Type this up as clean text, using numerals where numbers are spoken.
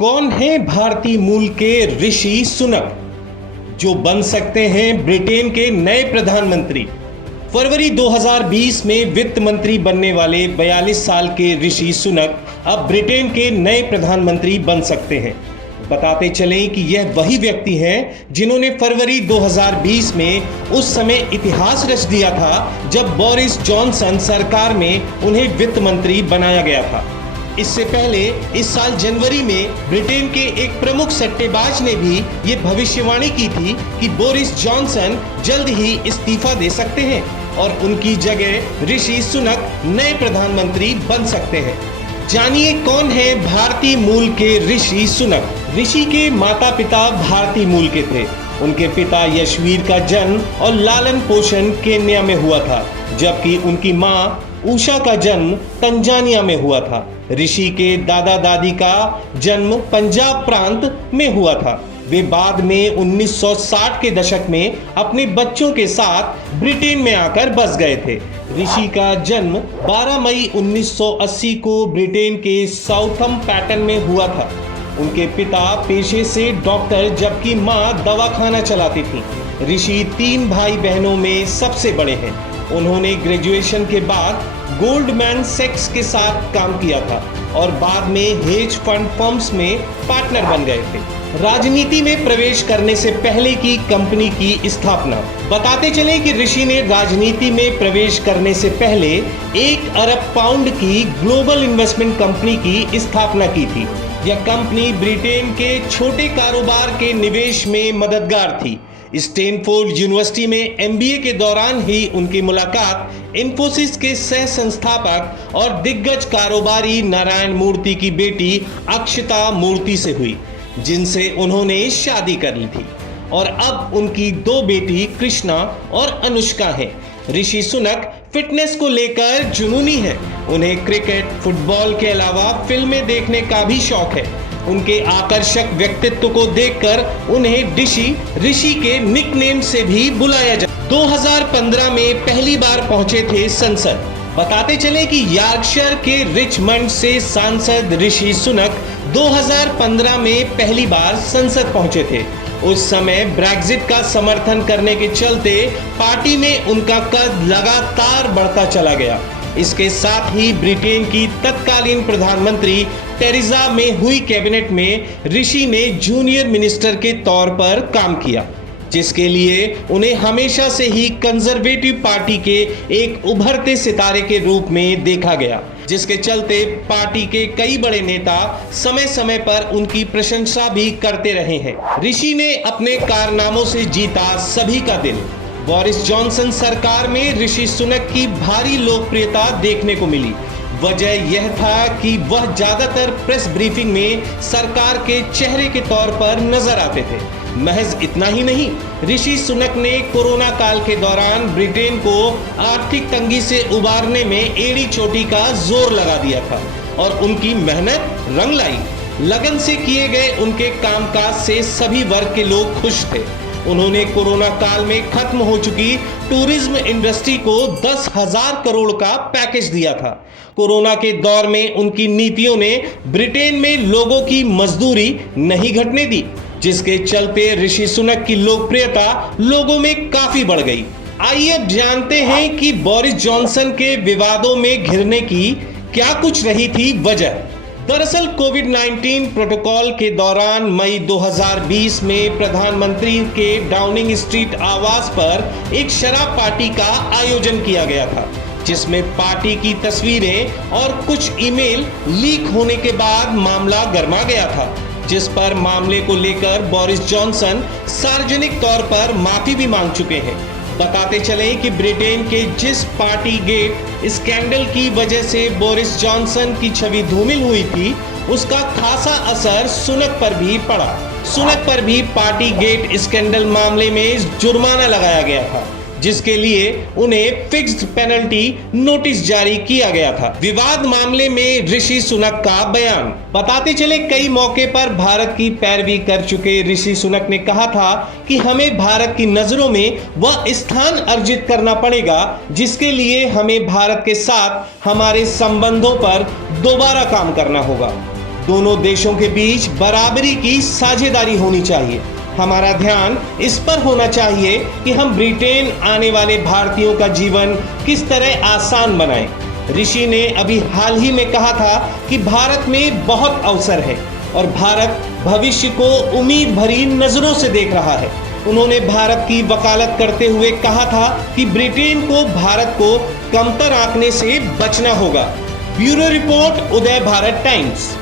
कौन है भारतीय मूल के ऋषि सुनक, जो बन सकते हैं ब्रिटेन के नए प्रधानमंत्री। फरवरी 2020 में वित्त मंत्री बनने वाले 42 साल के ऋषि सुनक अब ब्रिटेन के नए प्रधानमंत्री बन सकते हैं। बताते चलें कि यह वही व्यक्ति हैं जिन्होंने फरवरी 2020 में उस समय इतिहास रच दिया था जब बोरिस जॉनसन सरकार में उन्हें वित्त मंत्री बनाया गया था। इससे पहले इस साल जनवरी में ब्रिटेन के एक प्रमुख सट्टेबाज ने भी ये भविष्यवाणी की थी कि बोरिस जॉनसन जल्द ही इस्तीफा दे सकते हैं और उनकी जगह ऋषि सुनक नए प्रधानमंत्री बन सकते हैं। जानिए कौन है भारतीय मूल के ऋषि सुनक। ऋषि के माता पिता भारतीय मूल के थे। उनके पिता यशवीर का जन्म और लालन पोषण केन्या में हुआ था, जबकि उनकी मां उषा का जन्म तंजानिया में हुआ था। ऋषि के दादा दादी का जन्म पंजाब प्रांत में हुआ था। वे बाद में 1960 के दशक में अपने बच्चों के साथ ब्रिटेन में आकर बस गए थे। ऋषि का जन्म 12 मई 1980 को ब्रिटेन के साउथम्पटन में हुआ था। उनके पिता पेशे से डॉक्टर जबकि मां दवाखाना चलाती थी। ऋषि 3 भाई बहनों में सबसे बड़े हैं। उन्होंने ग्रेजुएशन के बाद गोल्डमैन सैक्स के साथ काम किया था और बाद में हेज फंड फर्म्स में पार्टनर बन गए थे। राजनीति में प्रवेश करने से पहले की कंपनी की स्थापना। बताते चले कि ऋषि ने राजनीति में प्रवेश करने से पहले 1 अरब पाउंड की ग्लोबल इन्वेस्टमेंट कंपनी की स्थापना की थी। यह कंपनी ब्रिटेन के छोटे कारोबार के निवेश में मददगार थी। स्टैनफोर्ड यूनिवर्सिटी में MBA के दौरान ही उनकी मुलाकात इन्फोसिस के सह संस्थापक और दिग्गज कारोबारी नारायण मूर्ति की बेटी अक्षता मूर्ति से हुई, जिनसे उन्होंने शादी कर ली थी और अब उनकी 2 बेटी कृष्णा और अनुष्का हैं। ऋषि सुनक फिटनेस को लेकर जुनूनी है। उन्हें क्रिकेट, फुटबॉल के अलावा फिल्में देखने का भी शौक है। उनके आकर्षक व्यक्तित्व को देखकर उन्हें ऋषि के निकनेम से भी बुलाया जाता। 2015 में पहली बार पहुंचे थे संसद। बताते चले कि यॉर्कशायर के रिचमंड से सांसद ऋषि सुनक 2015 में पहली बार संसद पहुंचे थे। उस समय ब्रेक्जिट का समर्थन करने के चलते पार्टी में उनका कद लगातार बढ़ता चला गया। इसके साथ ही ब्रिटेन की तत्कालीन प्रधानमंत्री टेरेसा मे हुई कैबिनेट में ऋषि ने जूनियर मिनिस्टर के तौर पर काम किया, जिसके लिए उन्हें हमेशा से ही कंजर्वेटिव पार्टी के एक उभरते सितारे के रूप में देखा गया, जिसके चलते पार्टी के कई बड़े नेता समय समय पर उनकी प्रशंसा भी करते रहे हैं। ऋषि ने अपने कारनामों से जीता सभी का दिल। बोरिस जॉनसन सरकार में ऋषि सुनक की भारी लोकप्रियता देखने को मिली। वजह यह था कि वह ज्यादातर प्रेस ब्रीफिंग में सरकार के चेहरे के तौर पर नजर आते थे। महज इतना ही नहीं, ऋषि सुनक ने कोरोना काल के दौरान ब्रिटेन को आर्थिक तंगी से उबारने में एड़ी चोटी का जोर लगा दिया था और उनकी मेहनत रंग लाई। लगन से किए गए उनके कामकाज से सभी वर्ग के लोग खुश थे। उन्होंने कोरोना काल में खत्म हो चुकी टूरिज्म इंडस्ट्री को 10,000 करोड़ का पैकेज दिया था। कोरोना के दौर में उनकी नीतियों ने ब्रिटेन में लोगों की मजदूरी नहीं घटने दी, जिसके चलते ऋषि सुनक की लोकप्रियता लोगों में काफी बढ़ गई। आइए अब जानते हैं कि बोरिस जॉनसन के विवादों में घिरने की क्या कुछ रही थी वजह। दरअसल कोविड-19 प्रोटोकॉल के दौरान मई 2020 में प्रधानमंत्री के डाउनिंग स्ट्रीट आवास पर एक शराब पार्टी का आयोजन किया गया था, जिसमें पार्टी की तस्वीरें और कुछ ईमेल लीक होने के बाद मामला गर्मा गया था, जिस पर मामले को लेकर बोरिस जॉनसन सार्वजनिक तौर पर माफी भी मांग चुके हैं। बताते चलें कि ब्रिटेन के जिस पार्टी गेट स्कैंडल की वजह से बोरिस जॉनसन की छवि धूमिल हुई थी, उसका खासा असर सुनक पर भी पड़ा। सुनक पर भी पार्टी गेट स्कैंडल मामले में जुर्माना लगाया गया था, जिसके लिए उन्हें फिक्स्ड पेनल्टी नोटिस जारी किया गया था। विवाद मामले में ऋषि सुनक का बयान। बताते चले कई मौके पर भारत की पैरवी कर चुके ऋषि सुनक ने कहा था कि हमें भारत की नजरों में वह स्थान अर्जित करना पड़ेगा जिसके लिए हमें भारत के साथ हमारे संबंधों पर दोबारा काम करना होगा। दोनों देशों के बीच बराबरी की साझेदारी होनी चाहिए। हमारा ध्यान इस पर होना चाहिए कि हम ब्रिटेन आने वाले भारतीयों का जीवन किस तरह आसान बनाएं। ऋषि ने अभी हाल ही में कहा था कि भारत में बहुत अवसर है और भारत भविष्य को उम्मीद भरी नजरों से देख रहा है। उन्होंने भारत की वकालत करते हुए कहा था कि ब्रिटेन को भारत को कमतर आंकने से बचना होगा। ब्यूरो रिपोर्ट, उदय भारत टाइम्स।